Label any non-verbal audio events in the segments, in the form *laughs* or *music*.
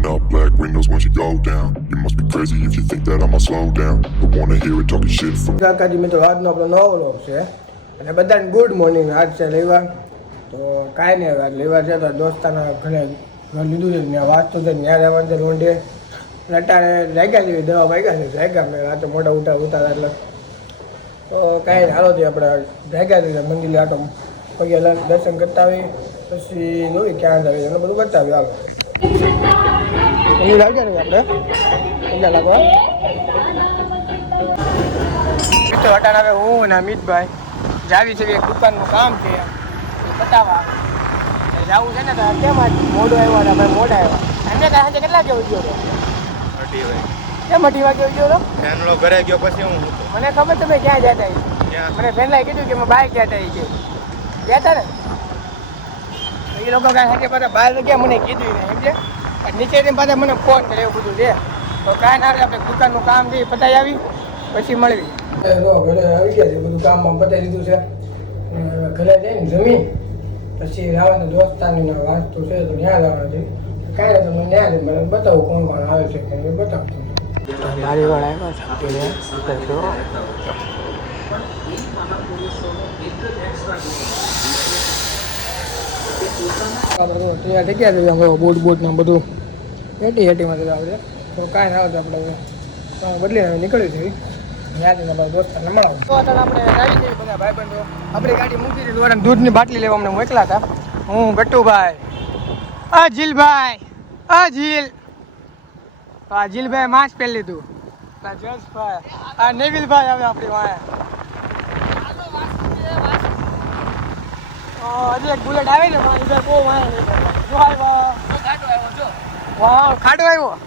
Rolling up black windows once you go down. You must be crazy if you think that I'ma slow down. I wanna hear it talking shit from કાકાજી મિત્રો આજનો આપણો નવો vlog છે. અને બધાને good morning આજ છે રવિવાર તો કાંઈ નહીં આજ રવિવાર છે તો દોસ્તાના ઘરે ઘર લીધું છે, ત્યાં વાંચતો છે, ત્યાં રહેવાનું છે અને અત્યારે જાગ્યા જેવી દવા વાગ્યા છે, જાગ્યા મેં રાતે મોટા ઉઠા ઉતારા એટલે. તો કાંઈ હાલો થી આપણે જાગ્યા છે મંદિર આટો પગે દર્શન કરતા આવી પછી જોઈ ક્યાં આવી એનું બધું કરતા આવી હાલો. મંદિર આવી જાય ને આપણે પગે લાગવા મિત્રો અટાણ હવે હું અને અમિતભાઈ જાવી છે એક દુકાનનું કામ છે એ જાવું છે ને તો કેમ મોડું આવ્યો ને ભાઈ મોડા આવ્યા એમને કાંઈ કેટલા કેવું ગયો અઢી વાગે કેમ અઢી વાગે ગયો હતો નાનલો ઘરે ગયો પછી હું મને ખબર તમે ક્યાં જતા આવી મને પહેલાં કીધું કે મેં બહાર ગયા આવી છે જતા ને એ લોકો કાંઈ સાથે પાછા બહાર તો ગયા મને કીધું નહીં સમજે નીચેથી પાછા મને ફોન કરે એવું બધું છે. તો કાંઈ ના આપણે દુકાનનું કામ છે એ પતાવી આવી પછી મળવી. ઘરે આવી ગયા છે બધું કામમાં પતાવી દીધું છે. ઘરે જઈને જમી પછી રાવણ દોસ્તાની વાંચતું છે તો ત્યાં જવાનું છે. કાંઈ નહીં તમને ત્યાં જઈને મને બતાવું કોણ કોણ આવે છે કે બતાવું તમને. ગાડીવાળા આવ્યા છે આપણે બોટ બોટ ને બધું. એટી એટીમાં જતા આવડે તો કાંઈ ના આવતું આપણે હવે બદલીને નીકળ્યું છે. યાદ આપણે આવી જઈએ બધા આપણી ગાડી મૂકી દીધી દ્વારા દૂધની બાટલી લેવા અમને હું ગટ્ટુભાઈ આ જીલભાઈ. આ જીલ. આ જીલભાઈ માસ્ક પહેરી લીધું. આ જસભાઈ આ નેવિલભાઈ આવે આપણી વાંહે. હજી એક બુલેટ આવે ઇધર બહુ વાંહે જો આવ્યો ખાડો આવ્યો.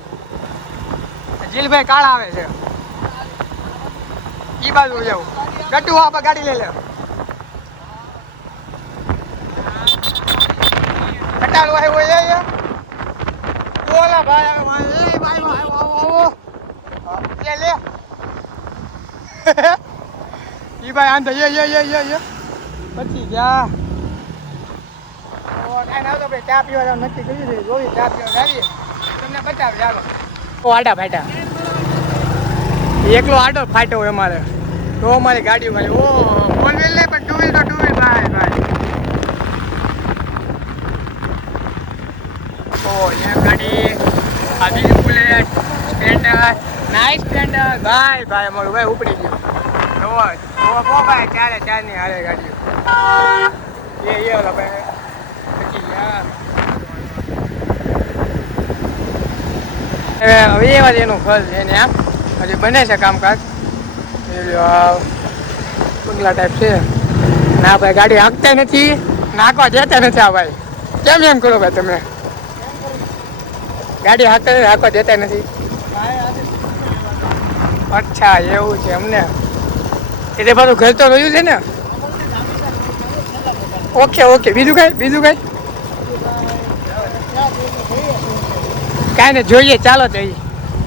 જીલભાઈ કાળા આવે છે. ઈ બાજુ જાવ ગટુ, આ ગાડી લઈ લે. કટાળો આવ્યો એ ઓલા ભાઈ આવે ભાઈ લે લે. *laughs* ઈ ભાઈ પછી જા ઓ ચા પીવા જવાનું કરી દીધું ચા પીવા જાવીએ તમને બતાવ, ચાલો. ઓ, આડા ફાટા એકલો આડો ફાટ્યો હોય અમારે. તો અમારી ગાડી ભાઈ ઓ ફોર વ્હીલ નહીં, પણ ટુ વ્હીલ તો ટુ વ્હીલ ભાઈ ભાઈ. ઓ એ ગાડી. આ બીજી બુલેટ સ્પ્લેન્ડર નાઇસ સ્પ્લેન્ડર ભાઈ ભાઈ, અમારું ભાઈ ઉપડી ગયું. ઓ કો ભાઈ, ચાલે ની હારે ગાડી. એ એ ભાઈ પછી યાર હવે હવે જ એનું ફળ છે ને આમ હજી બને છે કામકાજ. બંગલા ટાઈપ છે. ના ભાઈ ગાડી હાંકતા નથી, નાખવા દેતા નથી આ ભાઈ. કેમ એમ કરો ભાઈ તમે? ગાડી હાંકતા હાંકવા દેતા નથી. અચ્છા, એવું છે અમને એટલે પાછું ઘર તો રહ્યું છે ને? Okay okay. બીજું કઈ? બીજું કઈ? કાંઈ ને જોઈએ ચાલો જઈએ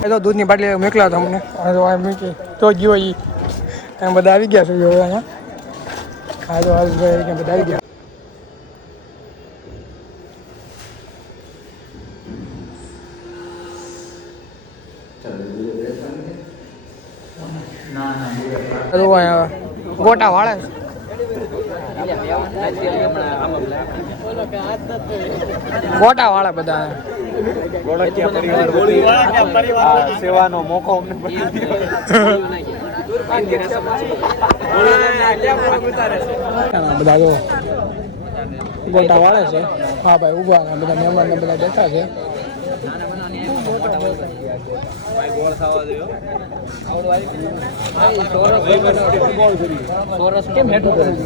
એ તો દૂધની બાટલી મોકલ્યા તમને. મૂકી તો ગયો એ કાંઈ બધા આવી ગયા છે હવે અહીંયા? હા તો હાલ બધા આવી ગયા. ગોટા વાળે. ગોટા વાળા બધા. સેવાનો મોકો અમને બધા જો ગોટા વાળે છે. હા ભાઈ ઊભા ને બધા મહેમાન ને બધા બેઠા છે. કેમ હેઠું કર્યું?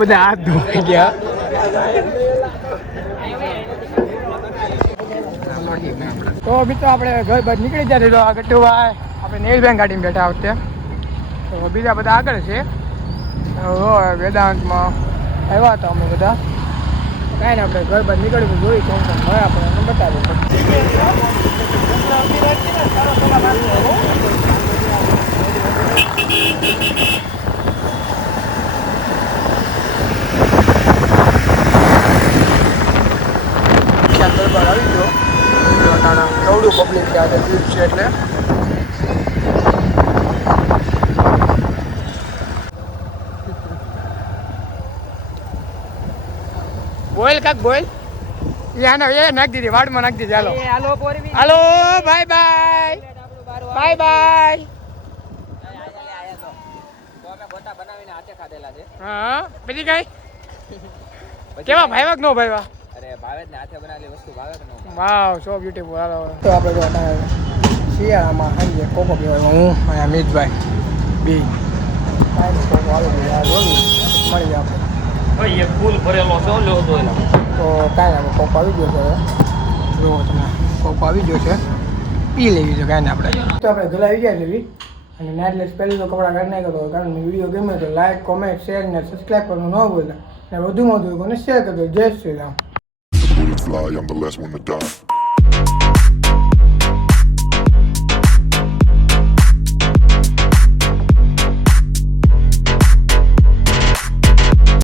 બધા હાથ ધોઈ ગયા. તો મિત્રો આપણે ઘર બહાર નીકળી જાય તો આગળ ભાઈ. આપણે નેલ બેંક ગાડીમાં બેઠા વખતે. તો બીજા બધા આગળ છે. વેદાંતમાં આવ્યા હતા અમે બધા. કાંઈ ને આપણે ઘર બહાર નીકળ્યું જોઈ કોણ કોણ હોય, આપણે દરબાર પબ્લિક છે એટલે બોલ કાક બોલ. યાનો એ નાખ દીધી વાડમાં નાખ દીધી હાલો. હાલો બાય બાય બાય બાય ખાધેલા છે. હા બીજી કઈ *laughs* કેવા ભાઈવા કે નો ભાઈવા અરે ભાવે જ ને હાથે બનાવેલી વસ્તુ ભાવે કે ન વાવ સો બ્યુટીફુલ હાલો તો આપણે જો અત્યારે શિયાળામાં હાંજે કોકો પીવાનો હું અને અમિતભાઈ બી. કાંઈ કોકો જોયું મળી જાય આપણે ભાઈ એક ફૂલ ભરેલો છે લો. તો તો કાંઈ આપણે કોકો આવી ગયો છે જુઓ તમે કોકો આવી ગયો છે. પી લેવી છે કાંઈ ના આપણે. તો આપણે ગલા આવી ગયા લેવી અને નેટલેસ પહેલી તો કપડાં કાઢી નાખ્યો હતો કારણ કે વિડીયો ગમે તો લાઈક કોમેન્ટ શેર ને સબસ્ક્રાઈબ કરવાનું ન ભૂલતા અને વધુમાં વધુ કોને શેર કરજો જય શ્રી રામ